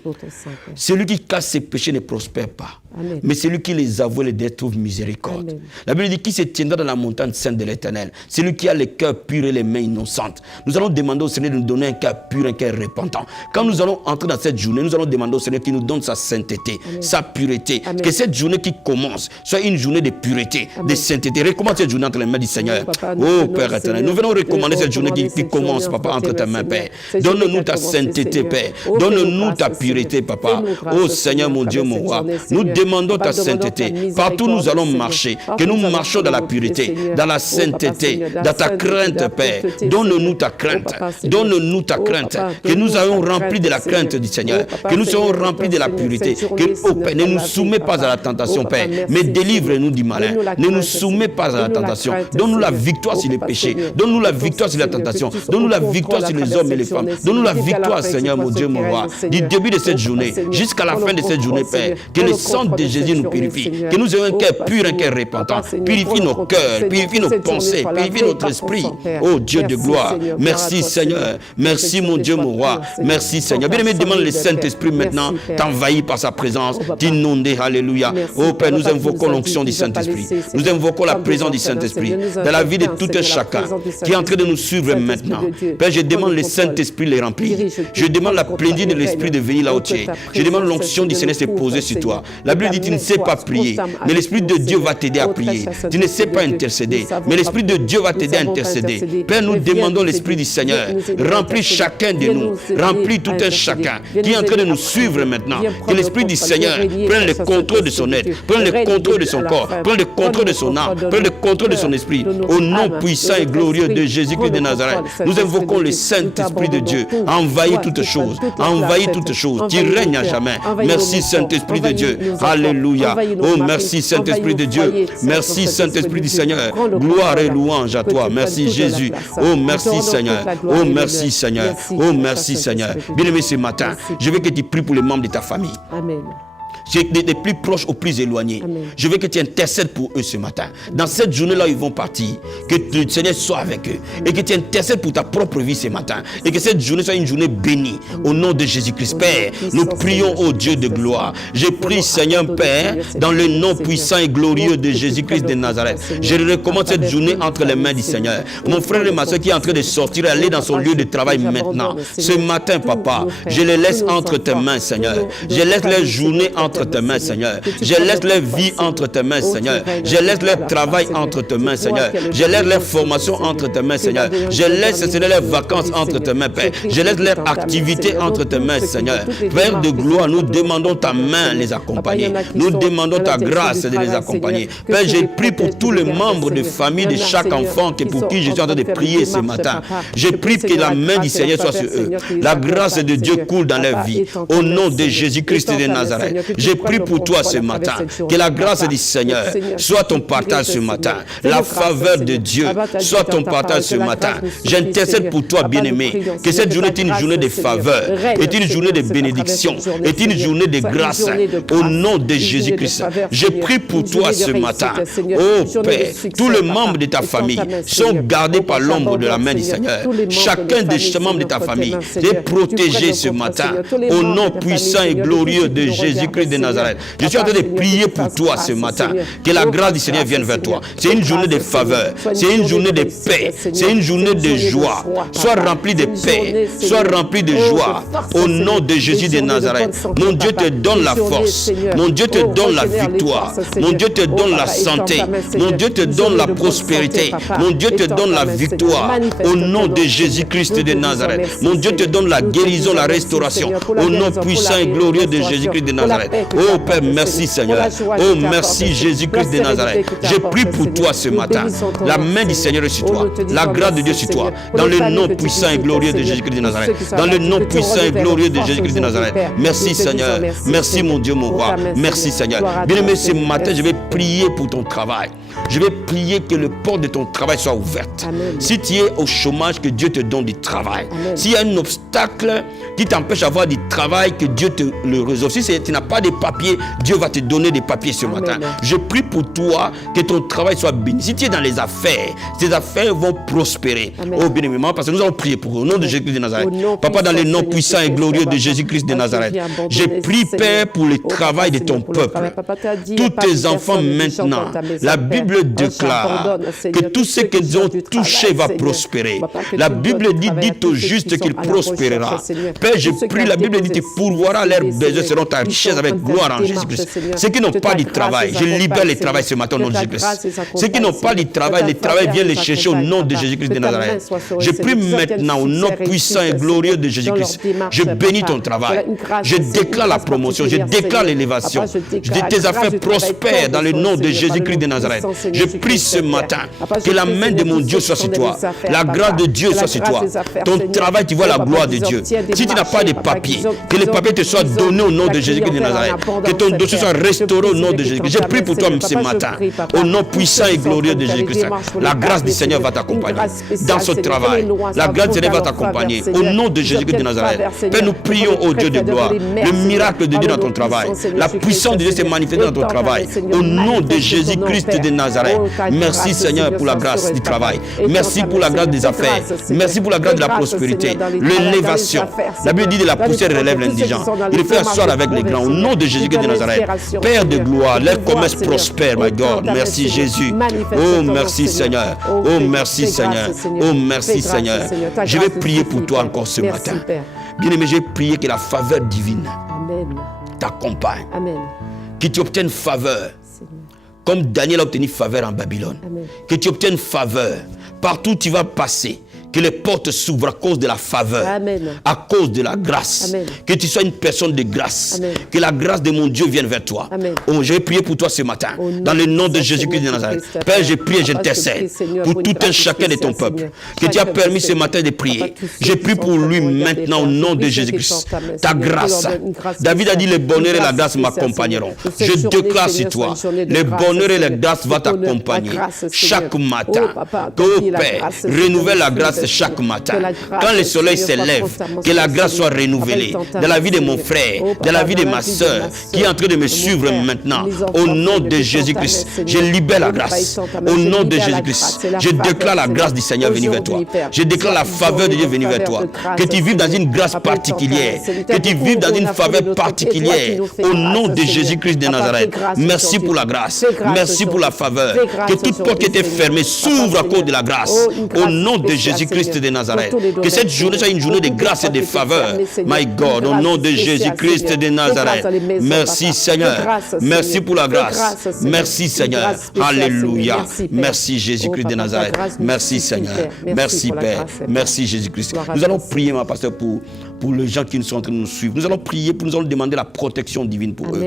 Celui qui cache ses péchés ne prospère pas. Mais celui qui les avoue les trouve miséricorde. Amen. La Bible dit qui se tiendra dans la montagne sainte de l'Éternel. Celui qui a le cœur pur et les mains innocentes. Nous allons demander au Seigneur de nous donner un cœur pur, un cœur repentant. Quand nous allons entrer dans cette journée, nous allons demander au Seigneur qu'il nous donne sa sainteté, Amen. Sa pureté. Amen. Que cette journée qui commence soit une journée de pureté, Amen. De sainteté. Recommande cette journée entre les mains du Seigneur. Oh Père éternel, nous venons recommander cette journée qui commence, Papa, entre tes mains, Père. Donne-nous ta sainteté, Père. Donne-nous ta pureté, Papa. Oh Seigneur, mon Dieu, mon roi. Nous demandons ta sainteté. Partout nous allons marcher, que nous marchions dans la pureté, dans la sainteté, dans ta crainte, Père. Donne-nous ta crainte, donne-nous ta crainte, que nous soyons remplis de la crainte du Seigneur, que nous soyons remplis de la pureté, que, oh Père, ne nous soumets pas à la tentation, Père, mais délivre-nous du malin, ne nous soumets pas à la tentation, donne-nous la victoire sur les péchés, donne-nous la victoire sur la tentation, donne-nous la victoire sur les hommes et les femmes, donne-nous la victoire, Seigneur, mon Dieu, mon roi, du début de cette journée jusqu'à la fin de cette journée, Père, que le sang de Jésus nous purifie, que nous ayons un cœur pur, un cœur repentant. Purifie nos cœurs, purifie nos pensées, purifie notre esprit. Oh Dieu de gloire, merci Seigneur, merci mon Dieu, mon roi, merci Seigneur. Bien-aimé, demande le Saint-Esprit maintenant t'envahir par sa présence, t'inonder, alléluia. Oh Père, nous invoquons l'onction du Saint-Esprit, nous invoquons la présence du Saint-Esprit dans la vie de tout un chacun qui est en train de nous suivre maintenant. Père, je demande le Saint-Esprit les remplir. Je demande la plénitude de l'Esprit de veiller là où tu es. Je demande l'onction du Seigneur se poser sur toi. La Bible dit tu ne sais pas prier, mais l'Esprit de Dieu va t'aider à prier. Tu ne sais pas intercéder, mais l'Esprit de Dieu va t'aider à intercéder. Père, nous demandons l'Esprit du Seigneur. Remplis chacun de nous, remplis tout un chacun qui est en train de nous suivre maintenant. Que l'Esprit du Seigneur prenne le contrôle de son être, prenne le contrôle de son corps, prenne le contrôle de son âme, prenne le contrôle de son esprit. Au nom puissant et glorieux de Jésus-Christ de Nazareth, nous invoquons le Saint-Esprit de Dieu. Envahis toutes choses, envahis toutes choses. Tu règnes à jamais. Merci Saint-Esprit de Dieu. Alléluia. Oh, merci Saint-Esprit de Dieu. Merci Saint-Esprit du Seigneur. Gloire et louange à toi. Merci Jésus. Oh, merci Seigneur. Oh, merci Seigneur. Oh, merci Seigneur. Bien-aimé, ce matin, je veux que tu pries pour les membres de ta famille. Amen. des plus proches aux plus éloignés. Amen. Je veux que tu intercèdes pour eux ce matin. Dans cette journée-là, ils vont partir. Que le Seigneur soit avec eux. Et que tu intercèdes pour ta propre vie ce matin. Et que cette journée soit une journée bénie. Au nom de Jésus-Christ. Père, nous prions au Dieu de gloire. Je prie, Seigneur Père, dans le nom puissant et glorieux de Jésus-Christ de Nazareth. Je recommande cette journée entre les mains du Seigneur. Mon frère et ma soeur qui est en train de sortir et aller dans son lieu de travail maintenant. Ce matin, papa, je les laisse entre tes mains, Seigneur. Je laisse leur journée entre tes mains, Seigneur. Je laisse leur vie entre tes mains, Seigneur. Je laisse leur travail entre tes mains, Seigneur. Je laisse leur formation entre tes mains, Seigneur. Je laisse, Seigneur, leurs vacances entre tes mains, Père. Je laisse leur activité entre tes mains, Seigneur. Père de gloire, nous demandons ta main les accompagner. Nous demandons ta grâce de les accompagner. Père, je prie pour tous les membres de famille de chaque enfant pour qui je suis en train de prier ce matin. Je prie que la main du Seigneur soit sur eux. La grâce de Dieu coule dans leur vie. Au nom de Jésus-Christ de Nazareth. Je prie pour toi ce matin. Que la grâce du Seigneur soit ton partage ce matin. La faveur de Dieu soit ton partage ce matin. J'intercède pour toi, bien-aimé. Que cette journée est une journée de faveur, est une journée de bénédiction, est une journée de grâce. Au nom de Jésus-Christ. Je prie pour toi ce matin. Oh Père, tous les membres de ta famille sont gardés par l'ombre de la main du Seigneur. Chacun des membres de ta famille est protégé ce matin. Au nom puissant et glorieux de Jésus-Christ de Nazareth. Je suis en train de prier pour toi ce matin. Que la grâce du Seigneur vienne vers toi. C'est une journée de faveur. C'est une journée de paix. C'est une journée de joie. Sois rempli de paix. Sois rempli de joie. Au nom de Jésus de Nazareth. Mon Dieu te donne la force. Mon Dieu te donne la victoire. Mon Dieu te donne la santé. Mon Dieu te donne la prospérité. Mon Dieu te donne la victoire. Au nom de Jésus-Christ de Nazareth. Mon Dieu te donne la guérison, la restauration. Au nom puissant et glorieux de Jésus-Christ de Nazareth. Oh Père, merci Seigneur. Oh merci Jésus-Christ de Nazareth. Je prie pour toi ce matin. La main du Seigneur est sur toi. La grâce de Dieu sur toi. Dans le nom puissant et glorieux de Jésus-Christ de Nazareth. Dans le nom puissant et glorieux de Jésus-Christ de Nazareth. Merci Seigneur. Merci mon Dieu, mon roi. Merci Seigneur. Bien-aimé, ce matin, je vais prier pour ton travail. Je vais prier que le porte de ton travail soit ouverte. Amen. Si tu es au chômage, que Dieu te donne du travail. S'il y a un obstacle qui t'empêche d'avoir du travail, que Dieu te le résolve. Si tu n'as pas de papiers, Dieu va te donner des papiers ce matin. Je prie pour toi que ton travail soit béni. Si tu es dans les affaires, tes affaires vont prospérer. Amen. Oh bien aimé, parce que nous allons prier pour eux. Au nom de Jésus-Christ de Nazareth. Papa, dans le nom puissant et glorieux de Jésus-Christ de Nazareth, je prie, Père, pour le travail de ton peuple. Tous tes enfants maintenant. La Bible déclare que tout ce qu'ils ont touché va prospérer. La Bible dit au juste qu'il prospérera. Père, je prie, la Bible dit que tu pourvoiras leurs besoins selon ta richesse avec gloire en Jésus-Christ. Ceux qui n'ont pas de travail, je libère les travail ce matin au nom de Jésus-Christ. Ceux qui n'ont pas de travail, le travail vient les chercher au nom de Jésus-Christ de Nazareth. Je prie maintenant au nom puissant et glorieux de Jésus-Christ. Je bénis ton travail. Je déclare la promotion. Je déclare l'élévation. Tes affaires prospèrent dans le nom de Jésus-Christ de Nazareth. Je prie ce matin que la main de mon Dieu soit sur toi. La grâce de Dieu soit sur toi. Ton travail, tu vois la gloire de Dieu. Si tu n'as pas de papiers, que les papiers te soient donnés au nom de Jésus-Christ de Nazareth. Que ton dossier soit restauré au nom de Jésus-Christ. Je prie pour toi ce matin. Au nom puissant et glorieux de Jésus-Christ. La grâce du Seigneur va t'accompagner dans ce travail. La grâce du Seigneur va t'accompagner. Au nom de Jésus-Christ de Nazareth. Père, nous prions au Dieu de gloire. Le miracle de Dieu dans ton travail. La puissance de Dieu s'est manifestée dans ton travail. Au nom de Jésus-Christ de Nazareth. Merci Seigneur pour la grâce du travail. Merci pour la grâce des affaires. Merci pour la grâce de la prospérité. L'élévation. La Bible dit de la poussière relève l'indigent. Il fait asseoir avec les grands. Au nom de Jésus-Christ de Nazareth. Père de gloire, leur commerce prospère, my God. Merci Jésus. Oh merci Seigneur. Oh merci Seigneur. Oh merci Seigneur. Je vais prier pour toi encore ce matin. Bien-aimé, je vais prier que la faveur divine t'accompagne. Que tu obtiennes faveur. Comme Daniel a obtenu faveur en Babylone. Amen. Que tu obtiennes faveur. Partout où tu vas passer. Que les portes s'ouvrent à cause de la faveur. Amen. À cause de la grâce. Amen. Que tu sois une personne de grâce. Amen. Que la grâce de mon Dieu vienne vers toi. Oh, je vais prier pour toi ce matin. Dans le nom de Jésus-Christ de Nazareth. Père, je prie et j'intercède pour tout un chacun de ton peuple. Que tu as permis ce matin de prier. Je prie pour lui maintenant au nom de Jésus-Christ. Ta grâce. David a dit le bonheur et la grâce m'accompagneront. Je déclare sur toi. Le bonheur et la grâce vont t'accompagner. Chaque matin. Que, oh Père, renouvelle la grâce grâce chaque matin. Que la grâce, Quand le soleil Seigneur, s'élève, soit constamment que la sur grâce nous. soit renouvelée Papa, dans la vie de mon Seigneur. frère, Oh, dans Papa, la vie de dans ma soeur qui est en train de me suivre frère, maintenant. mes enfants, Au nom Seigneur, de qui Jésus-Christ, sont ta main, je Seigneur. libère la Oh, Papa, grâce. ils sont ta main. Au Je nom de libère la Jésus-Christ, grâce et la je faveur, déclare la Seigneur. grâce du Seigneur venir vers toi. Aujourd'hui, Père, Je déclare la faveur de Dieu venir vers toi. Que tu vives dans une grâce particulière. Que tu vives dans une faveur particulière. Au nom de Jésus-Christ de Nazareth. Merci pour la grâce. Merci pour la faveur. Que toute porte qui était fermée s'ouvre à cause de la grâce. Au nom de Jésus-Christ de Nazareth. Que cette journée soit une journée de grâce et de faveur. My God, au nom de Jésus-Christ de Nazareth. Merci Seigneur. Merci pour la grâce. Merci Seigneur. Alléluia. Merci Jésus-Christ de Nazareth. Merci Seigneur. Merci Père. Merci Jésus-Christ. Nous allons prier, ma pasteur, pour les gens qui sont en train de nous suivre. Nous allons prier, nous allons demander la protection divine pour eux.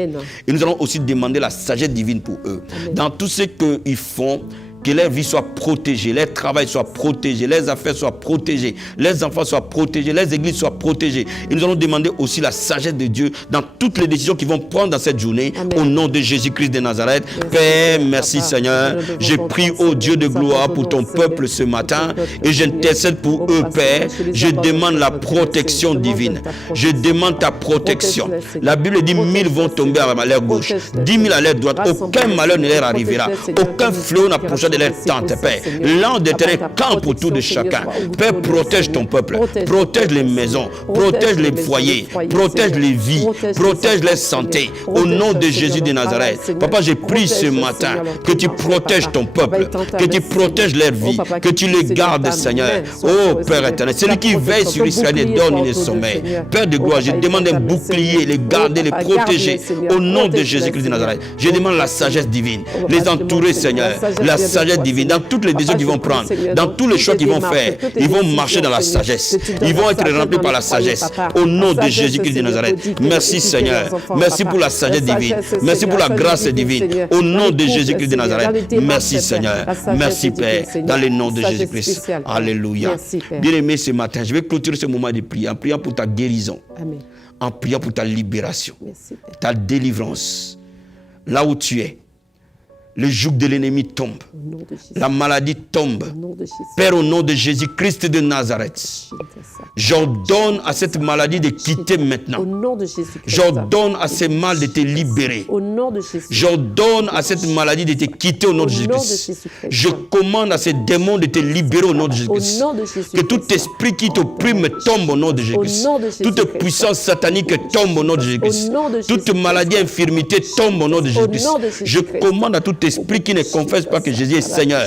Et nous allons aussi demander la sagesse divine pour eux. Dans tout ce qu'ils font, que leur vie soit protégée, leur travail soit protégé, leurs affaires soient protégées, leurs enfants soient protégés, leurs églises soient protégées. Et nous allons demander aussi la sagesse de Dieu dans toutes les décisions qu'ils vont prendre dans cette journée. Amen. Au nom de Jésus-Christ de Nazareth. Père, merci Seigneur. Je prie au Dieu de gloire pour ton peuple ce matin et j'intercède pour eux, Père. Je demande la protection divine. Je demande ta protection. La Bible dit 1000 vont tomber à leur gauche, 10 000 à leur droite. Aucun malheur ne leur arrivera. Aucun fléau n'approchera de leur tente, Père. L'ange d'éternel campe autour de chacun. Père, protège ton peuple. Protège les maisons. Protège les foyers. Protège les vies. Protège les santé. Au nom de Jésus de Nazareth. Papa, je prie ce matin que tu protèges ton peuple. Que tu protèges leur vie. Que tu les gardes, Seigneur. Oh, Père éternel. Celui qui veille sur Israël et donne le sommeil. Père de gloire, je demande un bouclier, les garder, les protéger. Au nom de Jésus-Christ de Nazareth. Je demande la sagesse divine. Les entourer, Seigneur. La sagesse divine, dans toutes les décisions qu'ils vont prendre, dans tous les choix qu'ils vont faire, ils vont marcher dans la sagesse. Ils vont être remplis par la sagesse. Au nom de Jésus-Christ de Nazareth. Merci Seigneur. Merci pour la sagesse divine. Merci pour la grâce divine. Au nom de Jésus-Christ de Nazareth. Merci Seigneur. Merci Père. Dans le nom de Jésus-Christ. Alléluia. Bien-aimé, ce matin, je vais clôturer ce moment de prière en priant pour ta guérison. En priant pour ta libération. Ta délivrance. Là où tu es. Le joug de l'ennemi tombe. La maladie tombe. Père, au nom de Jésus-Christ de Nazareth, j'ordonne à cette maladie de quitter maintenant. J'ordonne à ce mal de te libérer. J'ordonne à cette maladie de te quitter au nom de Jésus-Christ. Je commande à ces démons de te libérer au nom de Jésus-Christ. Que tout esprit qui t'opprime tombe au nom de Jésus-Christ. Toute puissance satanique tombe au nom de Jésus-Christ. Toute maladie, infirmité tombe au nom de Jésus-Christ. Je commande à tout esprit qui ne confesse pas que Jésus est Seigneur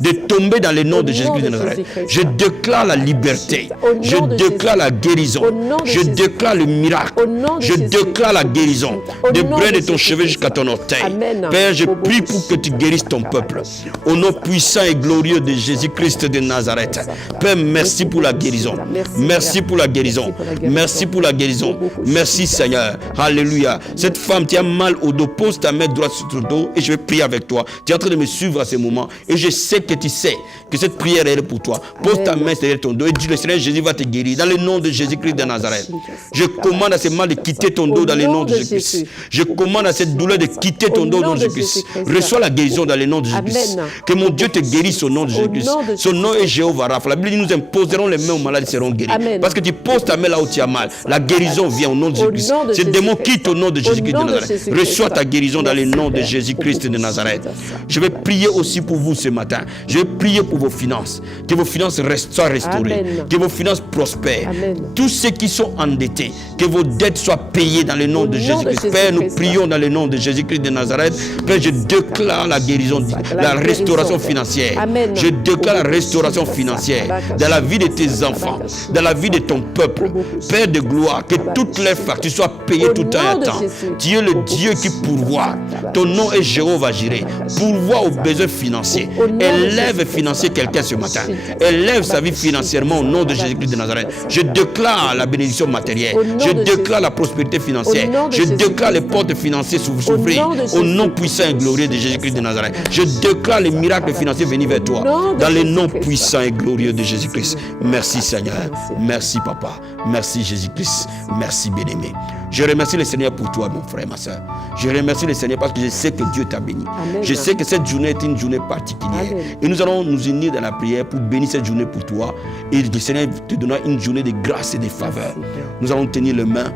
de tomber dans le nom de Jésus-Christ de Nazareth. Je déclare la liberté. Je déclare la guérison. Je déclare le miracle. Je déclare la guérison. Des brins de ton cheveu jusqu'à ton orteil. Père, je prie pour que tu guérisses ton peuple. Au nom puissant et glorieux de Jésus-Christ de Nazareth. Père, merci pour la guérison. Merci pour la guérison. Merci pour la guérison. Merci Seigneur. Alléluia. Cette femme qui a mal au dos, pose ta main droite sur ton dos et je vais prier avec toi. Tu es en train de me suivre à ce moment et je sais que tu sais que cette prière est pour toi. Pose ta main derrière ton dos et dis le Seigneur Jésus va te guérir dans le nom de Jésus-Christ de Nazareth. Je commande à ce mal de quitter ton dos dans le nom de Jésus-Christ. Je commande à cette douleur de quitter ton dos dans le nom de Jésus-Christ. Reçois la guérison dans le nom de Jésus-Christ. Que mon Dieu te guérisse au nom de Jésus-Christ. Son nom est Jéhovah Rapha. La Bible dit nous imposerons les mains aux malades et seront guéris. Parce que tu poses ta main là où tu as mal. La guérison vient au nom de Jésus-Christ. Ces démons quittent au nom de Jésus-Christ de Nazareth. Reçois ta guérison dans le nom de Jésus-Christ de Nazareth. Je vais prier aussi pour vous ce matin. Je vais prier pour vos finances. Que vos finances soient restaurées. Que vos finances prospèrent. Tous ceux qui sont endettés, que vos dettes soient payées dans le nom de Jésus-Christ. Père, nous prions dans le nom de Jésus-Christ de Nazareth. Père, je déclare la guérison, la restauration financière. Je déclare la restauration financière dans la vie de tes enfants, dans la vie de ton peuple. Père de gloire, que toutes les factures soient payées tout en temps. Tu es le Dieu qui pourvoit. Ton nom est Jéhovah Jireh. Pourvoit aux besoins financiers. Élève financier quelqu'un ce matin. Élève sa vie financièrement au nom de Jésus-Christ de Nazareth. Je déclare la bénédiction matérielle. Je déclare la prospérité financière. Je déclare les portes financières s'ouvrir au nom puissant et glorieux de Jésus-Christ de Nazareth. Je déclare les miracles financiers venir vers toi dans le nom puissant et glorieux de Jésus-Christ. Merci Seigneur. Merci Papa. Merci Jésus-Christ. Merci bien-aimé. Je remercie le Seigneur pour toi, mon frère, ma soeur. Je remercie le Seigneur parce que je sais que Dieu t'a béni. Amen. Je sais que cette journée est une journée particulière. Amen. Et nous allons nous unir dans la prière pour bénir cette journée pour toi. Et le Seigneur te donnera une journée de grâce et de faveur. Merci, Père. Nous allons tenir les mains.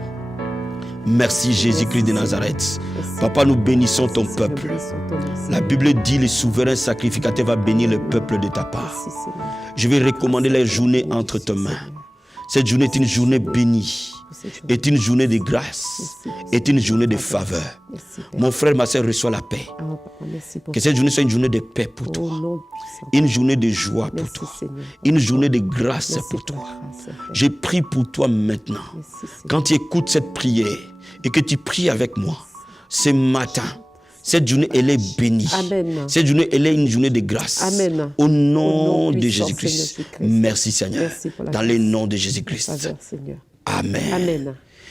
Merci Jésus-Christ de Nazareth. Merci. Papa, nous bénissons ton Merci, peuple. Seigneur, bénissons ton nom, La Seigneur. Bible dit le souverain sacrificateur va bénir le peuple de ta part. Merci, Seigneur. Je vais recommander la journée Merci, entre tes mains. Seigneur. Cette journée est une journée bénie, Cette journée. est une journée de grâce, Merci. est une journée de faveur. Merci, Père. Mon frère, ma soeur, reçois la paix. Ah, Papa, merci pour Que cette journée soit une journée de paix pour Au toi, nom puissant. une journée de joie pour Merci, toi, Seigneur. une journée de grâce Merci pour ta toi. grâce, Père. Je prie pour toi maintenant. Merci, Seigneur. Quand tu écoutes cette prière et que tu pries avec moi, ce matin, cette journée, elle est bénie. Amen. Cette journée, elle est une journée de grâce. Amen. Au nom Au nom de puissant, Jésus-Christ. Seigneur Jésus-Christ. Merci Seigneur. Merci pour la Dans grâce. le nom de Jésus-Christ. Faveur, Seigneur. Amen. Amen.